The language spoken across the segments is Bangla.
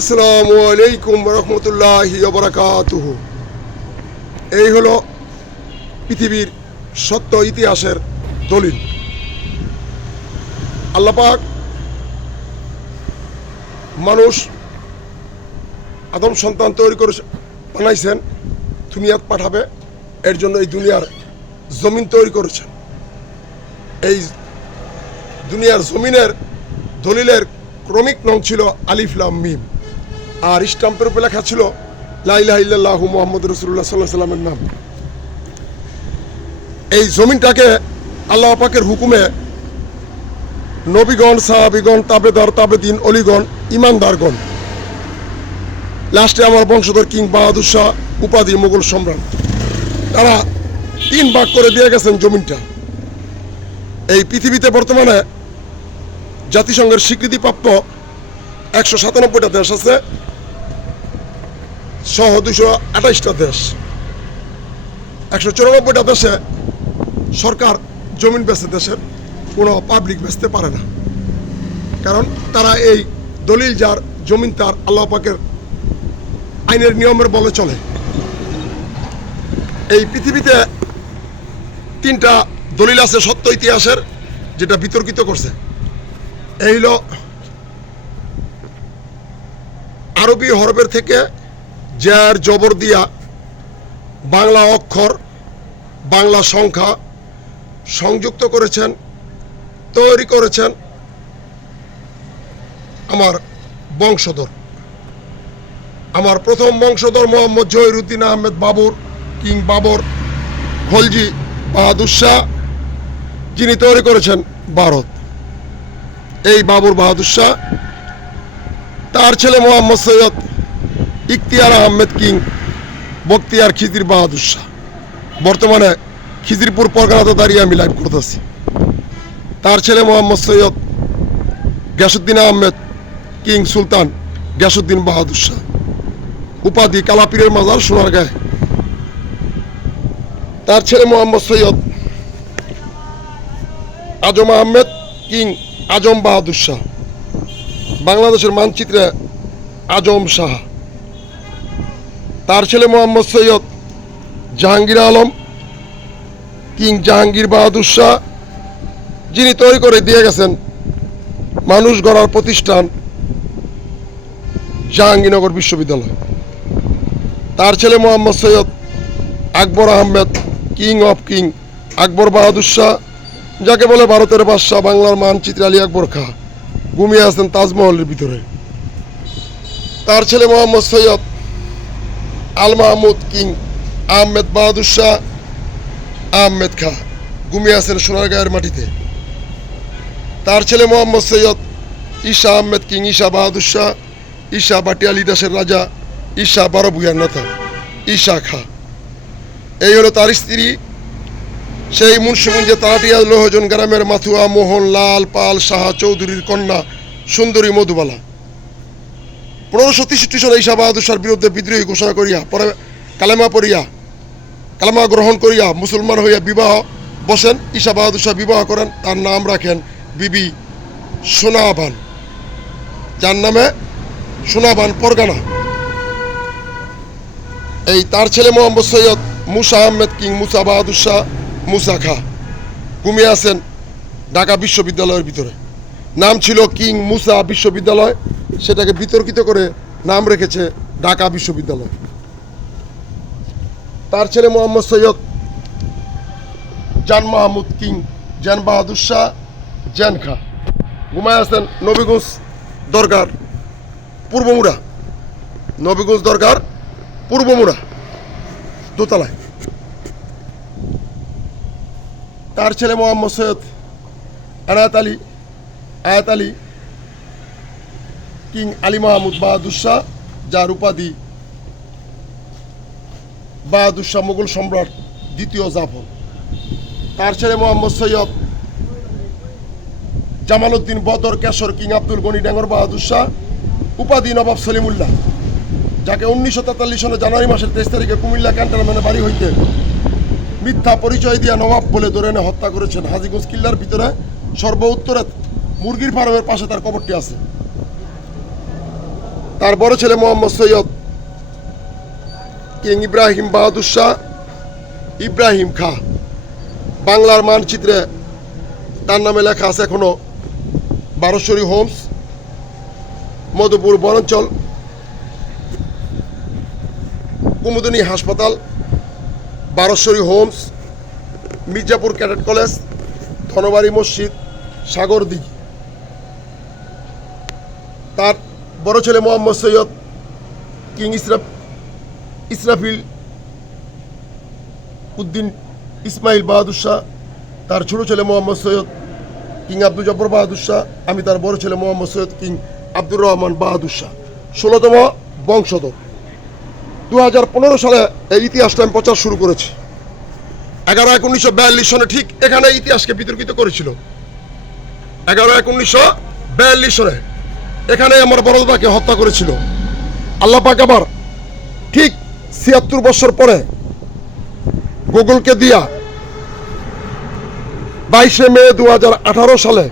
আসসালামু আলাইকুম রহমতুল্লাহি ওয়া বারাকাতুহু। এই হলো পৃথিবীর সত্য ইতিহাসের দলিল। আল্লাহ পাক মানুষ আদম সন্তান তৈরি করে বানাইছেন, দুনিয়াত পাঠাবে, এর জন্য এই দুনিয়ার জমিন তৈরি করেছেন। এই দুনিয়ার জমিনের দলিলের ক্রমিক নং ছিল আলিফ লাম মিম, আর স্টাম্পের উপরে লেখা ছিল লা ইলাহা ইল্লাল্লাহু মুহাম্মাদুর রাসূলুল্লাহ সাল্লাল্লাহু আলাইহি ওয়াসাল্লামের নাম। এই জমিনটাকে আল্লাহ পাকের হুকুমে নবীগণ, সাহাবীগণ, তাবেদার, তাবেদিন, অলিগণ, ইমানদারগণ, লাস্টে আমার বংশধর কিং বাহাদুর শাহ উপাধি মোগল সম্রাট, তারা 3 ভাগ করে দিয়ে গেছেন জমিনটা। এই পৃথিবীতে বর্তমানে জাতিসংঘের স্বীকৃতিপ্রাপ্ত 197টা দেশ আছে, সহ 228টা দেশ। 194টা দেশে সরকার জমিন বেচে, দেশের কোনো পাবলিক বেচতে পারে না, কারণ তারা এই দলিল যার জমিন তার, আল্লাহ পাকের আইনের নিয়মের বলে চলে। এই পৃথিবীতে 3টা দলিল আছে সত্য ইতিহাসের, যেটা বিতর্কিত করছে। এই হলো আরবি হরফের থেকে জার জবর দিয়া বাংলা অক্ষর, বাংলা সংখ্যা সংযুক্ত করেছেন, তৈরি করেছেন আমার বংশধর। আমার প্রথম বংশধর মোহাম্মদ জহিরুদ্দিন আহমেদ বাবর, কিং বাবর খলজি বাহাদুর শাহ, যিনি তৈরি করেছেন ভারত। এই বাবর বাহাদুর শাহ, তার ছেলে মোহাম্মদ সৈয়দ ইখতিয়ার আহমেদ কিং বখতিয়ার খিজির বাহাদুর শাহ, বর্তমানে খিজিরপুর পরগনাতে দাঁড়িয়ে আমি লাইভ করতেছি। তার ছেলে মোহাম্মদ সৈয়দ গিয়াসউদ্দিন আহমেদ কিং সুলতান গিয়াসউদ্দিন বাহাদুর শাহ, উপাধি কালাপীরের মাজার সোনারগাঁয়ে। তার ছেলে মোহাম্মদ সৈয়দ আজম আহমেদ কিং আজম বাহাদুর শাহ, বাংলাদেশের মানচিত্রে আজম শাহ। তার ছেলে মোহাম্মদ সৈয়দ জাহাঙ্গীর আলম কিং জাহাঙ্গীর বাহাদুর শাহ, যিনি তৈরি করে দিয়ে গেছেন মানুষ গড়ার প্রতিষ্ঠান জাহাঙ্গীরনগর বিশ্ববিদ্যালয়। তার ছেলে মোহাম্মদ সৈয়দ আকবর আহমেদ কিং অফ কিং আকবর বাহাদুর শাহ, যাকে বলে ভারতের বাদশাহ, বাংলার মানচিত্রে আলী আকবর খাঁ, ঘুমিয়ে আছেন তাজমহলের ভিতরে। তার ছেলে মোহাম্মদ সৈয়দ আল মাহমুদ কিং আহমেদ বাহাদুর শাহ আহমেদ খাঁ, ঘুমিয়ে আছেন সোনারগাঁয়ের মাটিতে। তার ছেলে মোহাম্মদ সৈয়দ ঈশা আহমেদ কিং ঈশা বাহাদুর শাহ, ঈশা বাটিয়ালি দাসের রাজা, ঈশা 12 ভূঁইয়ার নেতা, ঈশা খাঁ। এই হলো তার স্ত্রী, সেই মুন্সিগঞ্জে তারাটিয়া লোহজন গ্রামের মাথুয়া মোহন লাল পাল সাহা চৌধুরীর কন্যা সুন্দরী মধুবালা। 1563 সালে ঈশা বাহাদুর শাহর বিরুদ্ধে বিদ্রোহী ঘোষণা করিয়া পরে কালেমা গ্রহণ করিয়া মুসলমান হইয়া বিবাহ বসেন। ঈশা বাহাদুর শাহ বিবাহ করেন, তার নাম রাখেন বিবি সোনাবান, যার নামে সোনাবান পরগনা। এই তার ছেলে মোহাম্মদ সৈয়দ মুসা আহমেদ কিং মুসা বাহাদুর শাহ মুসা খাঁ, ঘুমিয়ে আছেন ঢাকা বিশ্ববিদ্যালয়ের ভিতরে। নাম ছিল কিং মুসা বিশ্ববিদ্যালয়, সেটাকে বিতর্কিত করে নাম রেখেছে ঢাকা বিশ্ববিদ্যালয়। তার ছেলে মোহাম্মদ সৈয়দ জান মাহমুদ কিং জান বাহাদুর শাহ জান খাঁ, ঘুমায় আছেন নবীগঞ্জ দরগার পূর্বমুড়া, নবীগঞ্জ দরগার পূর্বমুড়া দোতলায়। তার ছেলে মোহাম্মদ সৈয়দ আয়াত আলী কিং আলী মাহমুদ বাহাদুর শাহ, যার উপাধি বাহাদুর শাহ মোগল সম্রাট দ্বিতীয় জাফর। তার ছেলে মোহাম্মদ সৈয়দ জামাল উদ্দিন বদর কেশর কিং আব্দুল গনি ড্যাঙ্গর বাহাদুর শাহ, উপাধি নবাব সলিমুল্লাহ, যাকে 1943 সালে জানুয়ারি মাসের 23 তারিখে কুমিল্লা ক্যান্টনমেন্টে বাড়ি হইতে মিথ্যা পরিচয় দিয়া নবাব বলে ধরে এনে হত্যা করেছেন। হাজীগঞ্জ কিল্লার ভিতরে সর্ব উত্তরে মুরগির ফার্মের পাশে তার কবরটি আছে। তার বড় ছেলে মোহাম্মদ সৈয়দ কিং ইব্রাহিম বাহাদুর শাহ ইব্রাহিম খাঁ। বাংলার মানচিত্রে তার নামে লেখা আছে এখনো বারোশরী হোমস, মধুপুর বনাঞ্চল, কুমুদিনী হাসপাতাল, বারোশরী homes, Mirzapur cadet college, Dhanbari মসজিদ, সাগরদিঘি। তার বড় ছেলে মোহাম্মদ সৈয়দ কিং ইসরাফিল উদ্দিন ইসমাইল বাহাদুর শাহ, তার ছোট ছেলে মোহাম্মদ সৈয়দ কিং আব্দুল জব্বর বাহাদুর শাহ, আমি তার বড় ছেলে মোহাম্মদ সৈয়দ কিং আব্দুর রহমান বাহাদুর শাহ, 16তম বংশধর। 2015 সালে এই ইতিহাসটা আমি প্রচার শুরু করেছি। 11/1/1942 সনে ঠিক এখানে ইতিহাসকে বিতর্কিত করেছিল। 11/1/1942 সনে এখানে আমার বড়দাকে হত্যা করেছিল। আল্লাহ পাক আবার ঠিক 76 বছর পরে গুগলকে দিয়া 22 মে 2018 সালে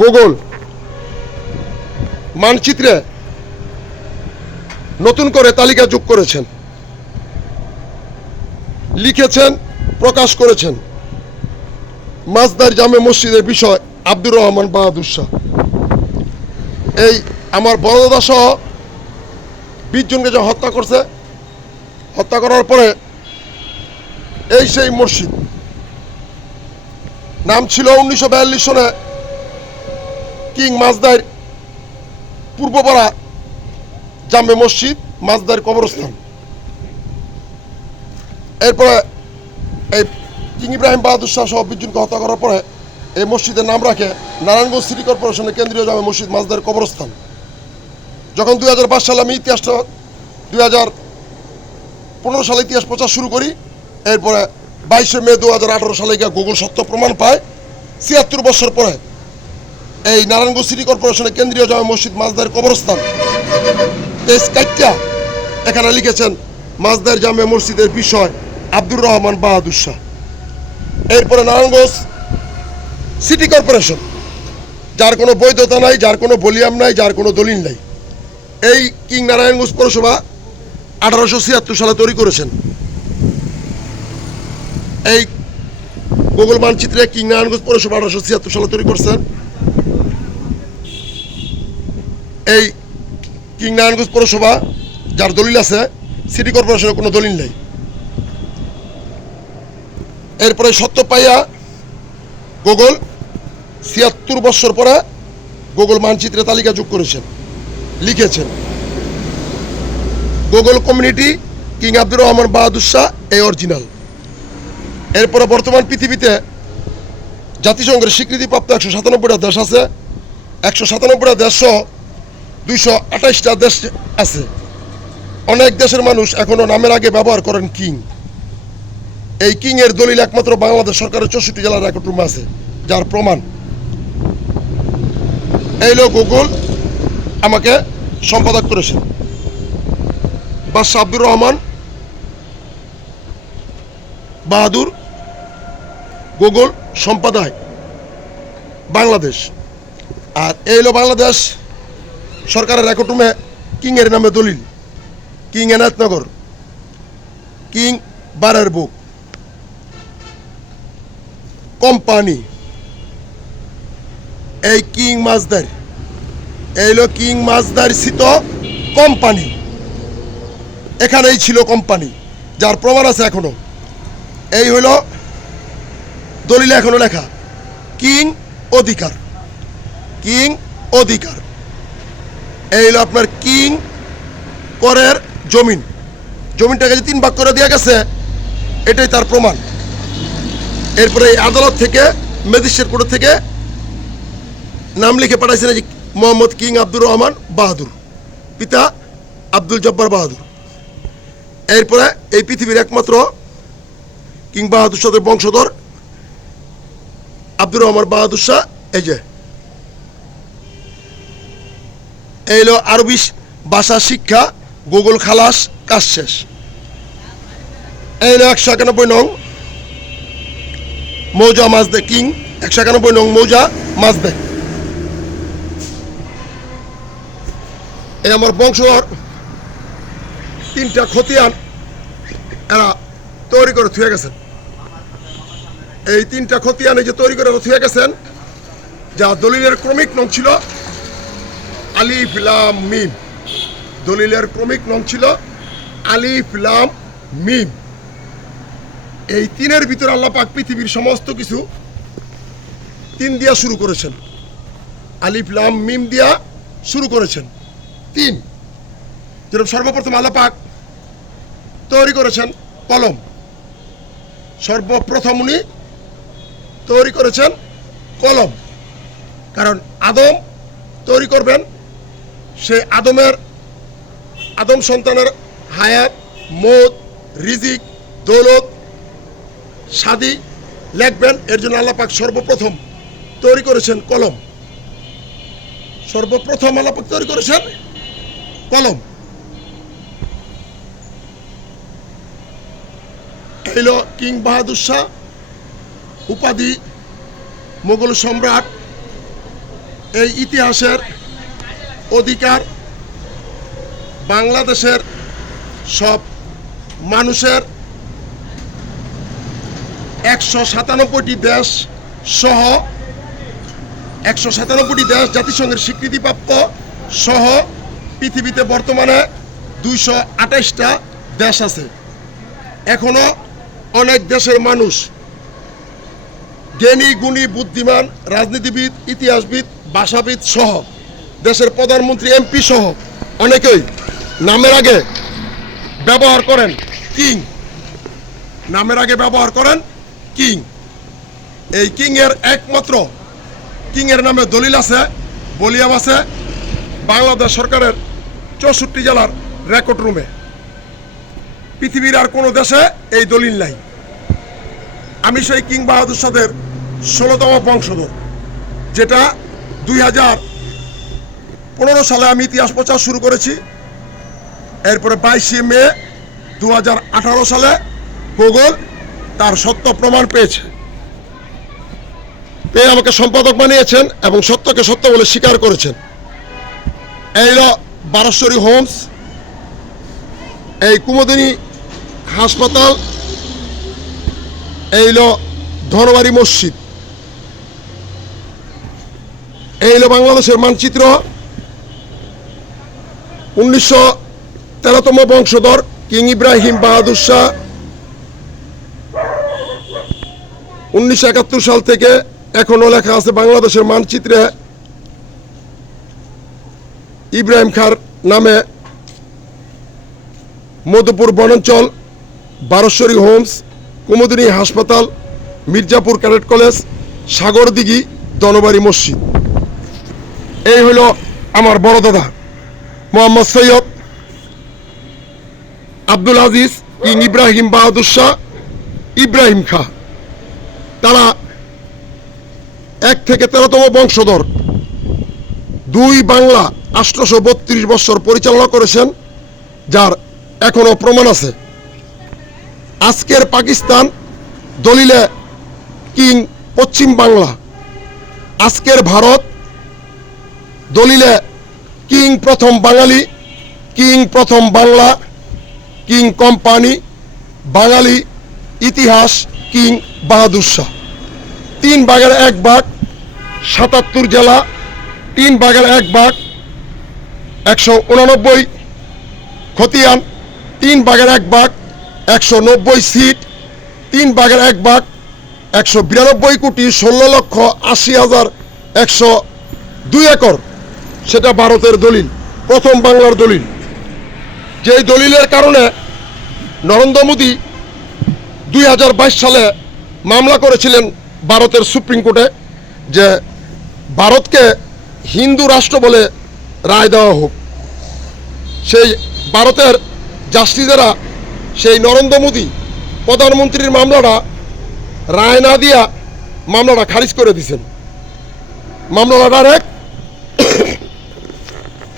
গুগল মানচিত্রে নতুন করে তালিকা যোগ করেছেন, লিখেছেন, প্রকাশ করেছেন মাসদার জামে মসজিদের বিষয় আব্দুর রহমান বাহাদুর শাহ। এই আমার বড়দাদা সহ 20 জনকে যে হত্যা করছে, হত্যা করার পরে এই সেই মসজিদ নাম ছিল 1942 সনে কিং মাসদার পূর্বপাড়া জামে মসজিদ, মাসদার কবরস্থান। এরপরে এই কিং ইব্রাহিম বাহাদুর শাহ সহ 20 জনকে হত্যা করার পরে এই মসজিদের নাম রাখে নারায়ণগঞ্জ সিটি কর্পোরেশনের কেন্দ্রীয় জামে মসজিদ, মাসদার কবরস্থান। যখন 2005 সালে আমি ইতিহাসটা 2015 সালে ইতিহাস প্রচার শুরু করি, এরপরে 22 মে 2018 সালে গিয়ে গুগল সত্য প্রমাণ পায়। 76 বছর পরে এই নারায়ণগঞ্জ সিটি কর্পোরেশনের কেন্দ্রীয় জামে মসজিদ, মাসদার কবরস্থান এখানে লিখেছেন মাসদার জামে মসজিদের বিষয় আব্দুর রহমান বাহাদুর শাহ। এরপরে নারায়ণগঞ্জ সিটি কর্পোরেশন, যার কোনো বৈধতা নাই, যার কোনো বলিয়াম নাই, যার কোনো দলিল নাই, এই কিং নারায়ণগঞ্জ পৌরসভা 1876 সালে তৈরি করেছেন। এই গুগল মানচিত্রে কিং নারায়ণগঞ্জ পৌরসভা 1876 সালে তৈরি করছেন। এই কিং নারায়ণগঞ্জ পৌরসভা যার দলিল আছে, সিটি কর্পোরেশনের কোনো দলিল নেই। এরপরে সত্য পাইয়া গুগল 76 বছর পরে গুগল মানচিত্রে তালিকা যোগ করেছেন, লিখেছেন Google community king Abdur Rahman Bahadur Shah এই অরিজিনাল। এরপরে বর্তমান পৃথিবীতে জাতিসংঘের স্বীকৃতিপ্রাপ্ত 197টা দেশ আছে। 197টা দেশ সহ 228টা দেশ আছে। অনেক দেশের মানুষ এখনো নামের আগে ব্যবহার করেন কিং। এই কিং এর দলিল একমাত্র বাংলাদেশ সরকারের 64 জেলার রেকর্ড রুমে আছে, যার প্রমাণ এই লোক গুগল আমাকে সম্পাদক করেছেন। বাদশাহ আব্দুর রহমান বাহাদুর, গুগল সম্পাদক বাংলাদেশ। আর এই হলো বাংলাদেশ সরকারের রেকর্ড রুমে কিং এর নামে দলিল, কিং এনায়তনগর, কিং বারের বুক কোম্পানি। এই কিং মাসদার, এই হলো কিং মাসদার স্থিত কোম্পানি, এখানেই ছিল কোম্পানি, যার প্রমাণ আছে এখনো। এই হলো দলিলে এখনো লেখা কিং অধিকার, কিং অধিকার। এই হলো আপনার কিং করের জমিন, জমিনটাকে যে 3 ভাগ করে দেওয়া গেছে, এটাই তার প্রমাণ। এরপরে এই আদালত থেকে, ম্যাজিস্ট্রেট কোর্ট থেকে নাম লিখে পাঠাইছেন যে মোহাম্মদ কিং আব্দুর রহমান বাহাদুর, পিতা আব্দুল জব্বার বাহাদুর। এরপরে এই পৃথিবীর একমাত্র কিং বাহাদুর শাহের বংশধর আব্দুর রহমান বাহাদুর শাহ। এই যে এই হলো আরবি ভাষা শিক্ষা, গুগল খালাস, কাজ শেষ। এই হলো 191 নং মৌজা মাজদে কিং, 191 নং মৌজা মাজদে। এই আমার বংশধর তিনটা খতিয়ান এরা তৈরি করে থুয়ে গেছেন। এই তিনটা খতিয়ান এই যে তৈরি করে থুয়ে গেছেন, যা দলিলের ক্রমিক নং ছিল আলিফ লাম মিম। দলিলের ক্রমিক নং ছিল আলিফ লাম মিম। এই তিনের ভিতরে আল্লাহ পাক পৃথিবীর সমস্ত কিছু তিন দিয়া শুরু করেছেন, আলিফ লাম মিম দিয়া শুরু করেছেন। তিন, যেরকম সর্বপ্রথম আল্লাহ পাক তৈরি করেছেন কলম। সর্বপ্রথম উনি তৈরি করেছেন কলম, কারণ আদম তৈরি করবেন, সে আদম সন্তানের হায়াত, মৌত, রিজিক, দৌলত, শাদি লিখবেন। এর জন্য আল্লাহ পাক সর্বপ্রথম তৈরি করেছেন কলম। সর্বপ্রথম আল্লাহ পাক তৈরি করেছেন কলম। হইল কিং বাহাদুর শাহ উপাধি, মোগল সম্রাট। এই ইতিহাসের অধিকার বাংলাদেশের সব মানুষের, 197টি দেশ সহ 197টি দেশ জাতিসংঘের স্বীকৃতিপ্রাপ্ত সহ পৃথিবীতে বর্তমানে 228টা দেশ আছে। এখনো অনেক দেশের মানুষ, জ্ঞানী গুণী বুদ্ধিমান রাজনীতিবিদ, ইতিহাসবিদ, ভাষাবিদ সহ দেশের প্রধানমন্ত্রী, এমপি সহ অনেকেই নামের আগে ব্যবহার করেন কিং। নামের আগে ব্যবহার করেন কিং। এই কিংয়ের একমাত্র কিংয়ের নামে দলিল আছে, বলিয়াম আছে বাংলাদেশ সরকারের 64 জেলার রেকর্ড রুমে। পৃথিবীর আর কোনো দেশে এই দলিল নাই। আমি সেই কিং বাহাদুর শাহের 16তম বংশধর, যেটা 2015 সালে আমি ইতিহাস প্রচার শুরু করেছি। এরপরে 22শে মে 2018 সালে গুগল তার সত্য প্রমাণ পেয়েছে, পেয়ে আমাকে সম্পাদক বানিয়েছেন এবং সত্যকে সত্য বলে স্বীকার করেছেন। এই হলো বারশ্বরী হোমস, এই কুমুদিনী হাসপাতাল, এই হলো ধনবাড়ি মসজিদ, এই হলো বাংলাদেশের মানচিত্র। 1913তম বংশধর কিং ইব্রাহিম বাহাদুর শাহ 1971 সাল থেকে এখনো লেখা আছে বাংলাদেশের মানচিত্রে ইব্রাহিম খাঁর নামে। মধুপুর বনাঞ্চল, বারশ্বরী হোমস, কুমুদিনী হাসপাতাল, মির্জাপুর ক্যাডেট কলেজ, সাগরদিঘি, ধনবাড়ি মসজিদ। এই হলো আমার বড় দাদা মোহাম্মদ সৈয়দ আব্দুল আজিজ কিং ইব্রাহিম বাহাদুর শাহ ইব্রাহিম খাঁ। তারা 1 থেকে 13তম বংশধর। 2 বাংলা 832 বছর পরিচালনা করেছেন, যার এখনো প্রমাণ আছে। আজকের পাকিস্তান দলিলে কিং পশ্চিম বাংলা, আজকের ভারত দলিলে কিং প্রথম বাঙালি, কিং প্রথম বাংলা, কিং কোম্পানি, বাঙালি ইতিহাস কিং বাহাদুর শাহ। 3 ভাগের 1 ভাগ, 77 জেলা, 3 ভাগের 1 ভাগ, 189 খতিয়ান, 3 ভাগের 1 ভাগ, 190 সিট, 3 ভাগের 1 ভাগ, 192 কোটি 16,80,102 একর। সেটা ভারতের দলিল, প্রথম বাংলার দলিল। যেই দলিলের কারণে নরেন্দ্র মোদী 2022 সালে মামলা করেছিলেন ভারতের সুপ্রিম কোর্টে যে ভারতকে হিন্দু রাষ্ট্র বলে রায় দেওয়া হোক। সেই ভারতের জাস্টিসেরা সেই নরেন্দ্র মোদী প্রধানমন্ত্রীর মামলাটা রায় না দিয়া মামলাটা খারিজ করে দিয়েছেন। মামলাটা ডাইরেক্ট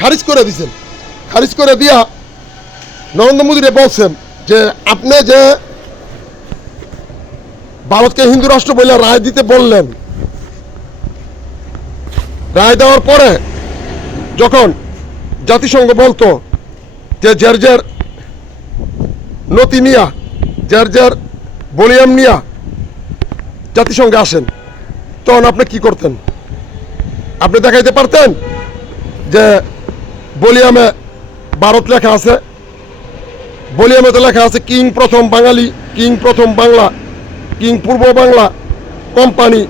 খারিজ করে দিয়েছেন। খারিজ করে দিয়া নরেন্দ্র মোদীরে বলছেন যে আপনি যে ভারতকে হিন্দু রাষ্ট্র বলে রায় দিতে বললেন, রায় দেওয়ার পরে যখন জাতিসংঘ বলতো যে যার যার নথি নিয়া যার যার ভলিউম নিয়া জাতিসংঘে আসেন, তখন আপনি কি করতেন? আপনি দেখাইতে পারতেন যে ভলিউমে ভারত লেখা আছে, ভলিউমে তো লেখা আছে কিং প্রথম বাঙালি, কিং প্রথম বাংলা, কিং পূর্ব বাংলা কোম্পানি